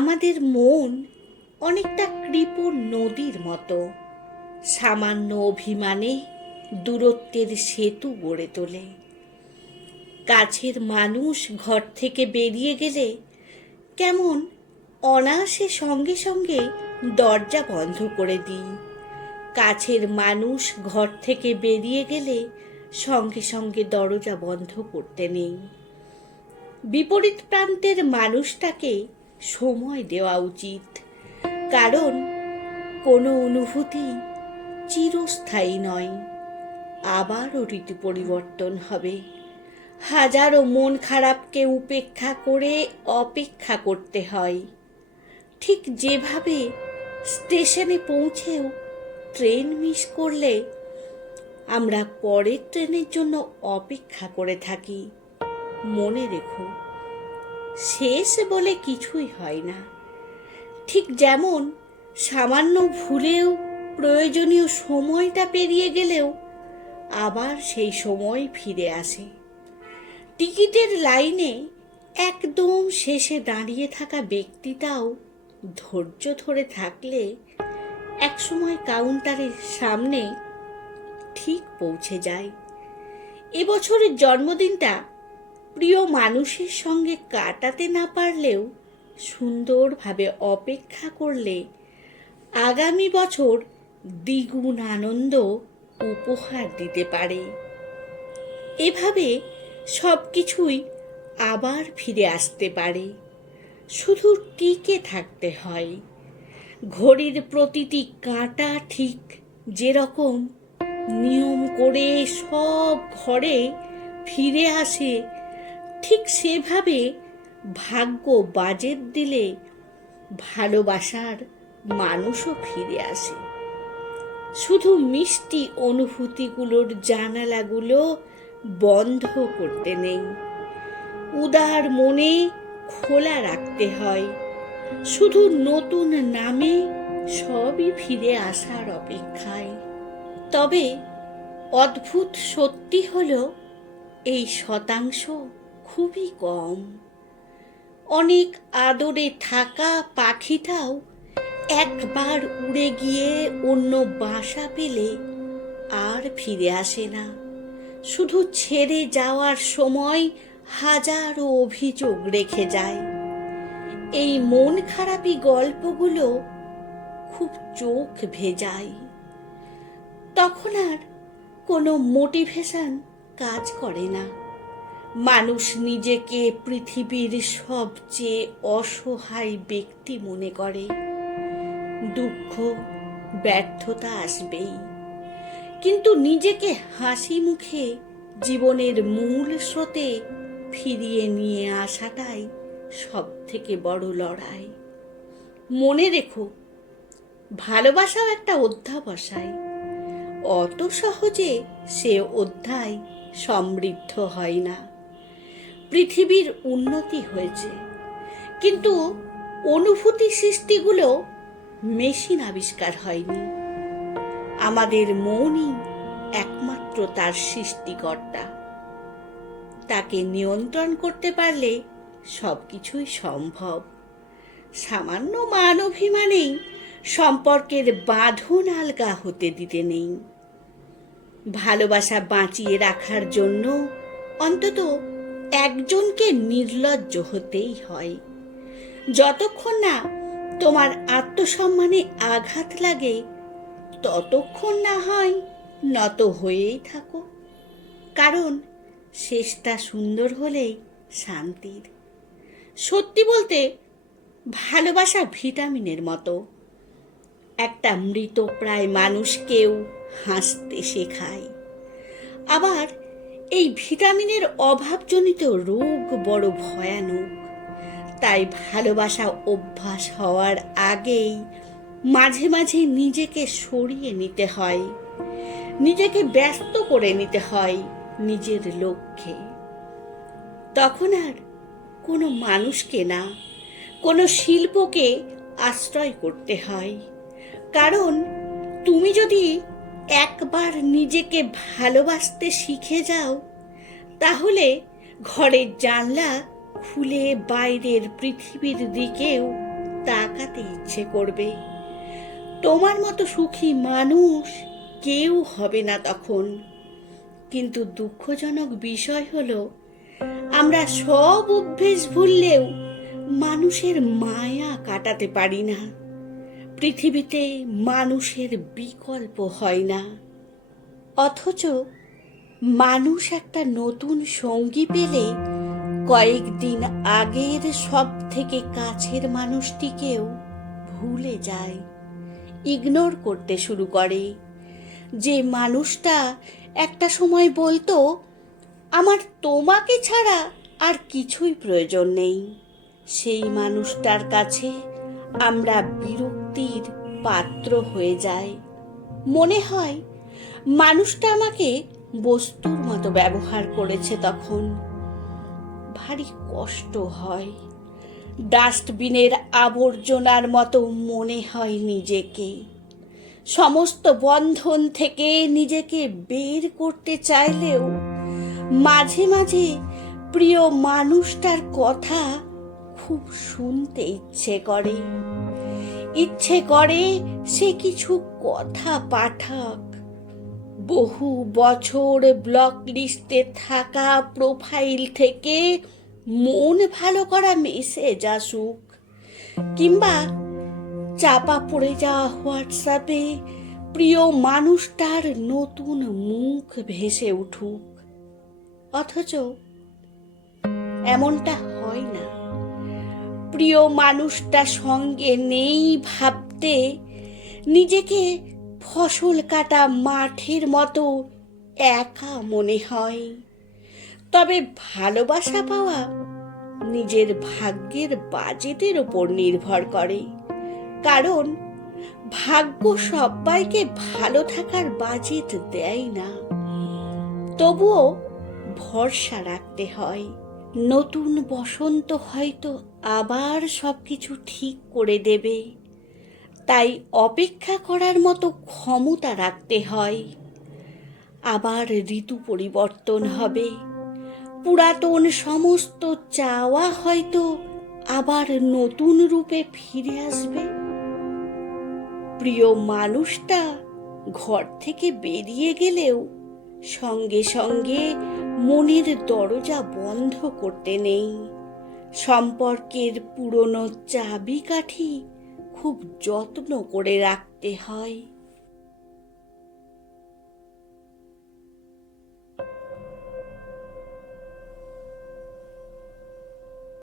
আমাদের মন অনেকটা কৃপণ নদীর মতো, সামান্য অভিমানে দূরত্বের সেতু গড়ে তোলে। কাছের মানুষ ঘর থেকে বেরিয়ে গেলে কেমন অনায়াসে সঙ্গে সঙ্গে দরজা বন্ধ করে দিই। কাছের মানুষ ঘর থেকে বেরিয়ে গেলে সঙ্গে সঙ্গে দরজা বন্ধ করতে নেই। বিপরীত প্রান্তের মানুষটাকে সময় দেওয়া উচিত, কারণ কোনো অনুভূতি চিরস্থায়ী নয়, আবারও ঋতু পরিবর্তন হবে। হাজারো মন খারাপকে উপেক্ষা করে অপেক্ষা করতে হয়, ঠিক যেভাবে স্টেশনে পৌঁছেও ট্রেন মিস করলে আমরা পরের ট্রেনের জন্য অপেক্ষা করে থাকি। মনে রেখো, শেষ বলে কিছুই হয় না। ঠিক যেমন সামান্য ভুলেও প্রয়োজনীয় সময়টা পেরিয়ে গেলেও আবার সেই সময় ফিরে আসে। টিকিটের লাইনে একদম শেষে দাঁড়িয়ে থাকা ব্যক্তিটাও ধৈর্য ধরে থাকলে একসময় কাউন্টারের সামনে ঠিক পৌঁছে যায়। এবছরের জন্মদিনটা প্রিয় মানুষের সঙ্গে কাটাতে না পারলেও সুন্দরভাবে অপেক্ষা করলে আগামী বছর দ্বিগুণ আনন্দ উপহার দিতে পারে। এভাবে সব কিছুই আবার ফিরে আসতে পারে, শুধু টিকে থাকতে হয়। ঘড়ির প্রতিটি কাঁটা ঠিক যেরকম নিয়ম করে সব ঘরে ফিরে আসে, ঠিক সেভাবে ভাগ্য বাজেট দিলে ভালোবাসার মানুষও ফিরে আসে। শুধু মিষ্টি অনুভূতিগুলোর জানালাগুলো বন্ধ করতে নেই, উদার মনে খোলা রাখতে হয়। শুধু নতুন নামে সবই ফিরে আসার অপেক্ষায়। তবে অদ্ভুত সত্যি হলো এই শতাংশ খুবই কম। অনেক আদরে থাকা পাখিটাও একবার উড়ে গিয়ে অন্য বাসা পেলে আর ফিরে আসে না। শুধু ছেড়ে যাওয়ার সময় হাজারো অভিযোগ রেখে যায়। এই মন খারাপি গল্পগুলো খুব চোখ ভেজায়। তখন আর কোনো মোটিভেশন কাজ করে না। মানুষ নিজেকে পৃথিবীর সবচেয়ে অসহায় ব্যক্তি মনে করে। দুঃখ ব্যর্থতা আসবেই, কিন্তু নিজেকে হাসি মুখে জীবনের মূল স্রোতে ফিরিয়ে নিয়ে আসাটাই সব থেকে বড় লড়াই। মনে রেখো, ভালোবাসাও একটা অধ্যাবসায়। অত সহজে সে অধ্যায় সমৃদ্ধ হয় না। পৃথিবীর উন্নতি হয়েছে, কিন্তু অনুভূতি সৃষ্টিগুলো মেশিন আবিষ্কার হয়নি। আমাদের মনই একমাত্র তার সৃষ্টিকর্তা। তাকে নিয়ন্ত্রণ করতে পারলে সবকিছুই সম্ভব। সামান্য মান অভিমানেই সম্পর্কের বাঁধন আলগা হতে দিতে নেই। ভালোবাসা বাঁচিয়ে রাখার জন্য অন্তত একজনকে নির্লজ্জ হতেই হয়। যতক্ষণ না তোমার আত্মসম্মানে আঘাত লাগে, ততক্ষণ না হয় নত হয়েই থাকো, কারণ শেষটা সুন্দর হলেই শান্তির। সত্যি বলতে, ভালোবাসা ভিটামিনের মতো। একটা মৃতপ্রায় মানুষকেও হাসতে শেখায়। আবার এই ভিটামিনের অভাবজনিত রোগ বড় ভয়ানক। তাই ভালোবাসা অভ্যাস হওয়ার আগেই মাঝে মাঝে নিজেকে সরিয়ে নিতে হয়, নিজেকে ব্যস্ত করে নিতে হয় নিজের লক্ষ্যে। তখন আর কোনো মানুষকে না, কোনো শিল্পকে আশ্রয় করতে হয়। কারণ তুমি যদি একবার নিজেকে ভালোবাসতে শিখে যাও, তাহলে ঘরের জানলা খুলে বাইরের পৃথিবীর দিকেও তাকাতে ইচ্ছে করবে। তোমার মতো সুখী মানুষ কেউ হবে না তখন। কিন্তু দুঃখজনক বিষয় হলো, আমরা সব অভ্যেস ভুললেও মানুষের মায়া কাটাতে পারি না। পৃথিবীতে মানুষের বিকল্প হয় না, অথচ মানুষ একটা নতুন সঙ্গী পেলে কয়েকদিন আগের সব থেকে কাছের মানুষটিকেও ভুলে যায়, ইগনোর করতে শুরু করে। যে মানুষটা একটা সময় বলতো, আমার তোমাকে ছাড়া আর কিছুই প্রয়োজন নেই, সেই মানুষটার কাছে আমরা বিরক্তির পাত্র হয়ে যাই। মনে হয় মানুষটা আমাকে বস্তুর মতো ব্যবহার করেছে। তখন ভারী কষ্ট হয়, ডাস্টবিনের আবর্জনার মতো মনে হয় নিজেকে। সমস্ত বন্ধন থেকে নিজেকে বের করতে চাইলেও মাঝে মাঝে প্রিয় মানুষটার কথা খুব শুনতে ইচ্ছে করে সে কিছু কথা পাঠাক। বহু বছর ব্লক লিস্টে থাকা প্রোফাইল থেকে মন ভালো করা মেসেজ আসুক, কিংবা চাপা পড়ে যাওয়া হোয়াটসঅ্যাপে প্রিয় মানুষটার নতুন মুখ ভেসে উঠুক। অথচ এমনটা হয় না। প্রিয় মানুষটা সঙ্গে নেই ভাবতে নিজেকে ফসল কাটা মাঠের মতো একা মনে হয়। তবে ভালোবাসা পাওয়া নিজের ভাগ্যের বাজেটের ওপর নির্ভর করে, কারণ ভাগ্য সবাইকে ভালো থাকার বাজেট দেয় না। তবুও ভরসা রাখতে হয়, নতুন বসন্ত হয়তো আবার সবকিছু ঠিক করে দেবে। তাই অপেক্ষা করার মতো ক্ষমতা রাখতে হয়। আবার ঋতু পরিবর্তন হবে, পুরাতন সমস্ত চাওয়া হয়তো আবার নতুন রূপে ফিরে আসবে। প্রিয় মানুষটা ঘর থেকে বেরিয়ে গেলেও সঙ্গে সঙ্গে মনের দরজা বন্ধ করতে নেই। সম্পর্কের পুরনো চাবিকাঠি খুব যত্ন করে রাখতে হয়।